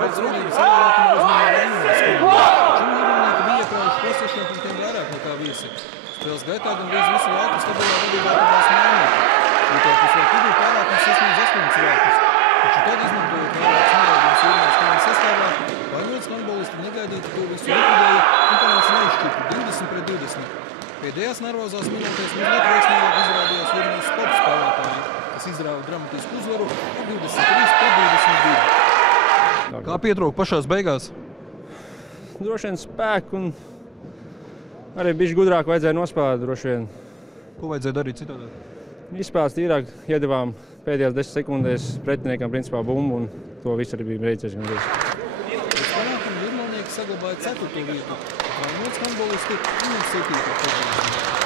Pēc runības salātumā uzmanīja Raimondas. Čim jūrnieki bija iekļaujuši pa 6 punktiem vairāk nekā viesi. Spēles gaitā gan līdz visu laiku stabilā vadībā atradās Melnota. Otrā pusē vidū pārākums sasniedz 8 vārtus. Taču tad izmantojot vairākas norādījumus jūrnieku komandas sastāvā, Vainotas handbolisti negaidīti to visu likvidēja un panāca neizšķirtu 20-20. Pēdējās nervozās minūtēs mazliet veiksmīgāk izrādījās jūrnieku sporta spēlētāji, kas izrāva dramatisku uzvaru ar 23-22. Kā pietrūka pašās beigās? Droši vien spēku un arī bišķi gudrāk vajadzēja nospēlēt droši vien. Ko vajadzēja darīt citādāk? Izspēles tīrāk iedevām pēdējās 10 sekundēs pretiniekam principā bumbu un to visu arī bija beidzies gandrīz. Pēc panākuma jūrnieki saglabāja 4. vietu, Vainotas handbolisti viņiem 7. pozīciju.